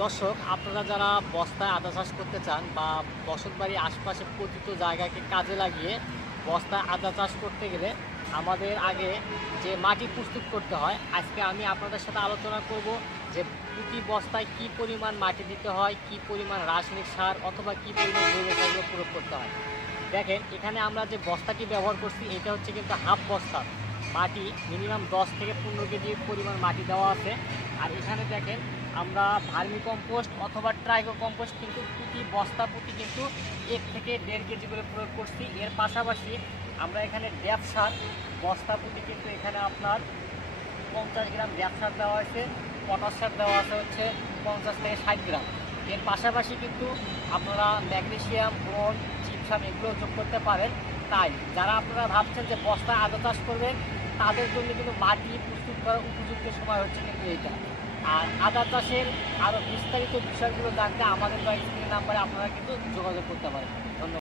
দর্শক, আপনারা যারা বস্তায় আদা চাষ করতে চান বা বসতবাড়ির আশপাশে পতিত জায়গাকে কাজে লাগিয়ে বস্তায় আদা চাষ করতে গেলে আমাদের আগে যে মাটি প্রস্তুত করতে হয়, আজকে আমি আপনাদের সাথে আলোচনা করব যে প্রতি বস্তায় কী পরিমাণ মাটি দিতে হয়, কী পরিমাণ রাসায়নিক সার অথবা কী পরিমাণ জৈব সারগুলো প্রয়োগ করতে হয়। দেখেন, এখানে আমরা যে বস্তাটি ব্যবহার করছি এটা হচ্ছে কিন্তু হাফ বস্তা মাটি, মিনিমাম 10 থেকে 15 কেজি পরিমাণ মাটি দেওয়া আছে। আর এখানে দেখেন, আমরা ভার্মি কম্পোস্ট অথবা ট্রাইকো কম্পোস্ট কিন্তু প্রতি বস্তা প্রতি কিন্তু 1 থেকে 1.5 কেজি করে প্রয়োগ করছি। এর পাশাপাশি আমরা এখানে ড্যাপ সার বস্তা প্রতি কিন্তু এখানে আপনার 50 গ্রাম ড্যাপ সার দেওয়া হয়েছে, পটাশ সার দেওয়া আছে হচ্ছে 50 থেকে 60 গ্রাম। এর পাশাপাশি কিন্তু আপনারা ম্যাগনেসিয়াম, বোরন, জিপসাম এগুলো যোগ করতে পারেন। তাই যারা আপনারা ভাবছেন যে বস্তায় আদা চাষ করবেন, তাদের জন্য কিন্তু মাটি প্রস্তুত করার উপযুক্ত সময় হচ্ছে কিন্তু এইটা। আর আদা চাষের আরও বিস্তারিত বিষয়গুলো জানতে আমাদের স্ক্রিন নাম্বারে আপনারা কিন্তু যোগাযোগ করতে পারেন। ধন্যবাদ।